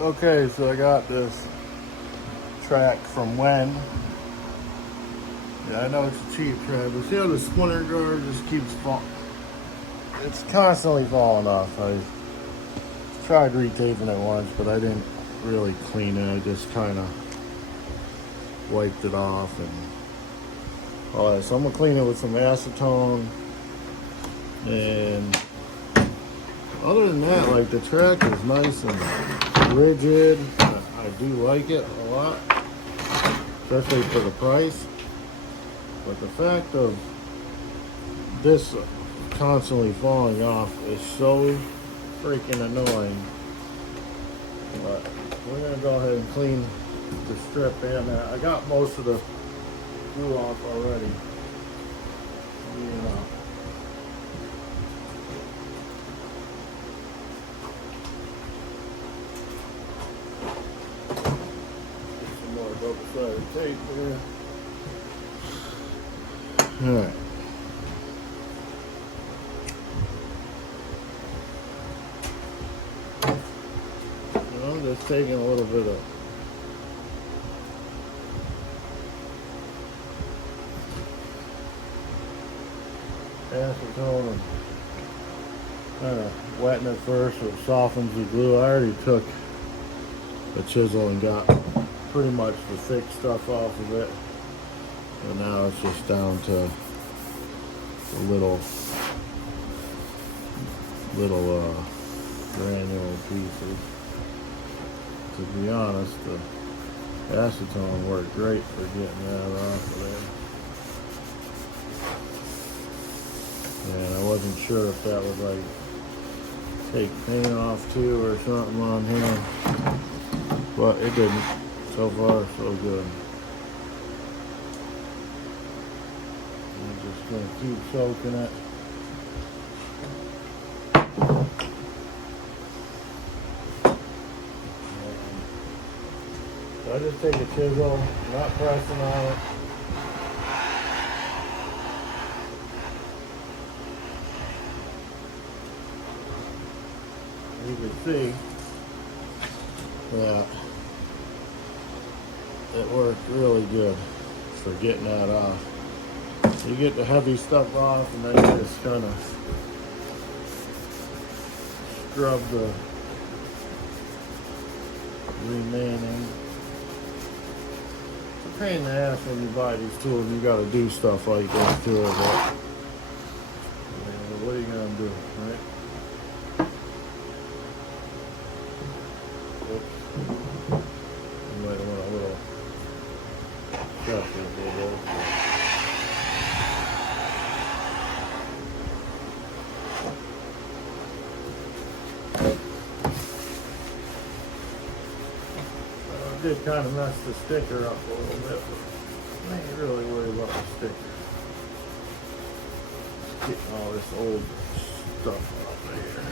Okay, so I got this track from Wen. Yeah, I know it's a cheap track, but see how the splinter guard just keeps falling? It's constantly falling off. I tried retaping it once, but I didn't really clean it. I just kind of wiped it off and all that. So I'm gonna clean it with some acetone. And other than that, like, the track is nice and rigid. I do like it a lot, especially for the price. But the fact of this constantly falling off is so freaking annoying. But we're gonna go ahead and clean the strip in. I got most of the glue off already. Some more double-sided tape there. All right. I'm just taking a little bit of acetone and kind of wetting it first so it softens the glue. I already took a chisel and got pretty much the thick stuff off of it. And now it's just down to the little granular pieces. To be honest, the acetone worked great for getting that off of there. And I wasn't sure if that would like take paint off too or something on here, but it didn't. So far, so good. I'm just gonna keep soaking it. So I just take a chisel, not pressing on it. You can see that it worked really good for getting that off. You get the heavy stuff off and then you just kind of scrub the remaining. It's a pain in the ass when you buy these tools. You got to do stuff like this to it, but what are you gonna do, right? Oops. You might want a little shuffle for those. I did kind of mess the sticker up a little bit, but I ain't really worried about the sticker. Just getting all this old stuff off of here.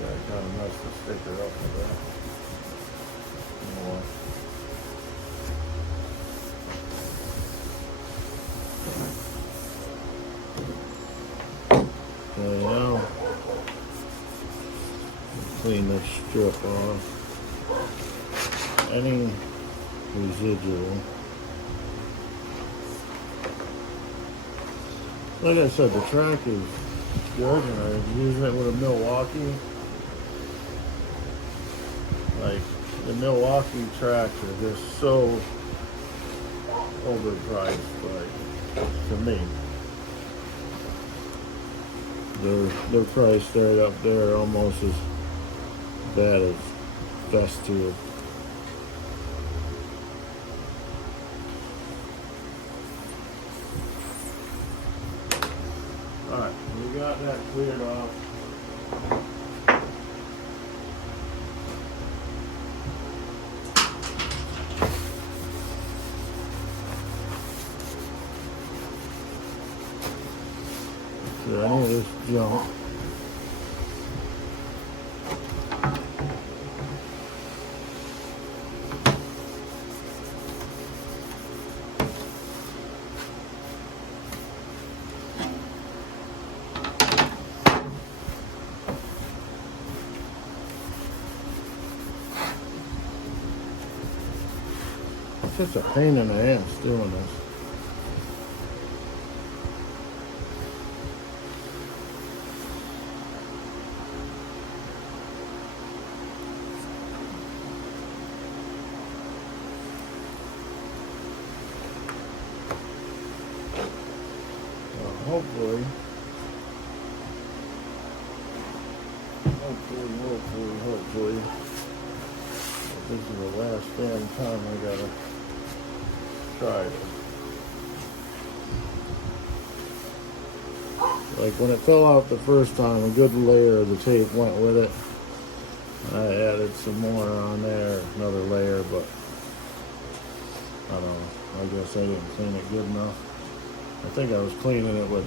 Yeah, I kind of messed the sticker up with that. Okay, now clean this strip off. Any residual. Like I said, the track is good, and I'm using it with a Milwaukee. Like, the Milwaukee tracks are just so overpriced, like, to me. They're priced right up there, almost as bad as Festool. Alright, we got that cleared off. Any of this junk. It's just a pain in the ass doing this. Hopefully, this is the last damn time I gotta try it. Like when it fell out the first time, a good layer of the tape went with it. I added some more on there, another layer, but I don't know. I guess I didn't clean it good enough. I think I was cleaning it with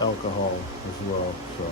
alcohol as well, so.